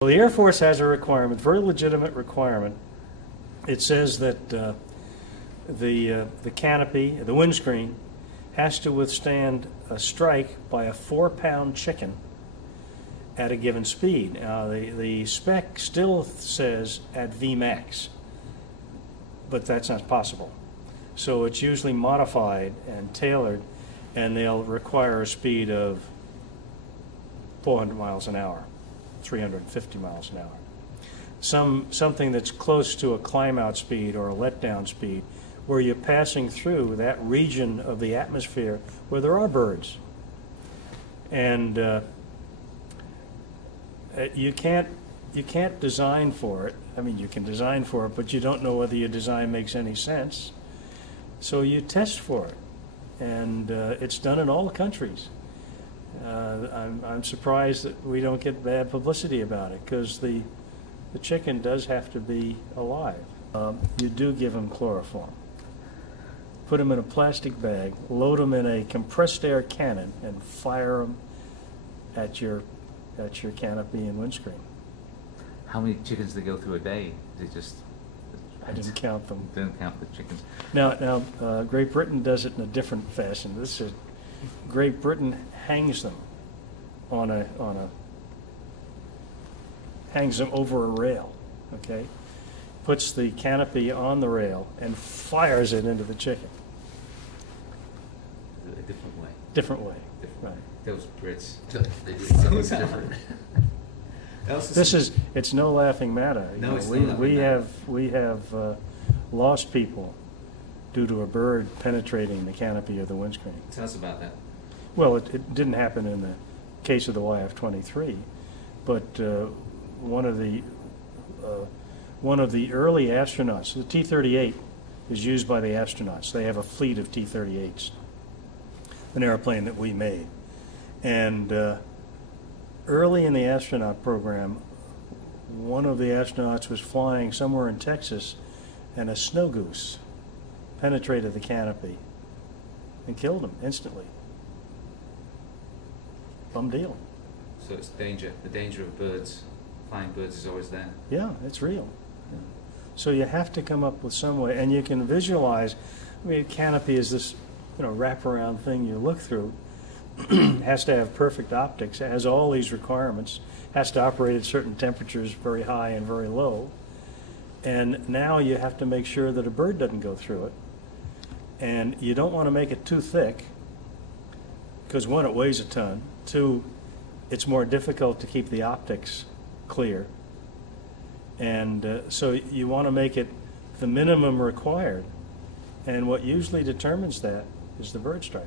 Well, the Air Force has a requirement, very legitimate requirement. It says that the canopy, the windscreen, has to withstand a strike by a 4-pound chicken at a given speed. Now, the spec still says at Vmax, but that's not possible. So it's usually modified and tailored, and they'll require a speed of 400 miles an hour, 350 miles an hour. Something that's close to a climb-out speed or a letdown speed, where you're passing through that region of the atmosphere where there are birds. And you can't design for it. I mean, you can design for it, but you don't know whether your design makes any sense. So you test for it, and it's done in all countries. I'm surprised that we don't get bad publicity about it, because the chicken does have to be alive. You do give them chloroform. Put them in a plastic bag, load them in a compressed air cannon, and fire them at your canopy and windscreen. How many chickens do they go through a day? Is it just? I didn't count them. Didn't count the chickens. Now, Great Britain does it in a different fashion. Great Britain hangs them hangs them over a rail, okay? Puts the canopy on the rail and fires it into the chicken. A different way. Different way, Different. right. Those Brits. They do something different. It's no laughing matter. No, You know, it's no laughing matter. we have lost people due to a bird penetrating the canopy of the windscreen. Tell us about that. Well, it didn't happen in the case of the YF-23, but one of the early astronauts, the T-38 is used by the astronauts. They have a fleet of T-38s, an airplane that we made. And early in the astronaut program, one of the astronauts was flying somewhere in Texas, and a snow goose penetrated the canopy and killed him instantly. Bum deal. So it's danger. The danger of birds, flying birds, is always there. Yeah, it's real. Yeah. So you have to come up with some way, and you can visualize. I mean, a canopy is this, wraparound thing you look through. Has to have perfect optics. It has all these requirements. Has to operate at certain temperatures, very high and very low. And now you have to make sure that a bird doesn't go through it. And you don't want to make it too thick, because one, it weighs a ton. Two, it's more difficult to keep the optics clear. And so you want to make it the minimum required. And what usually determines that is the bird strike.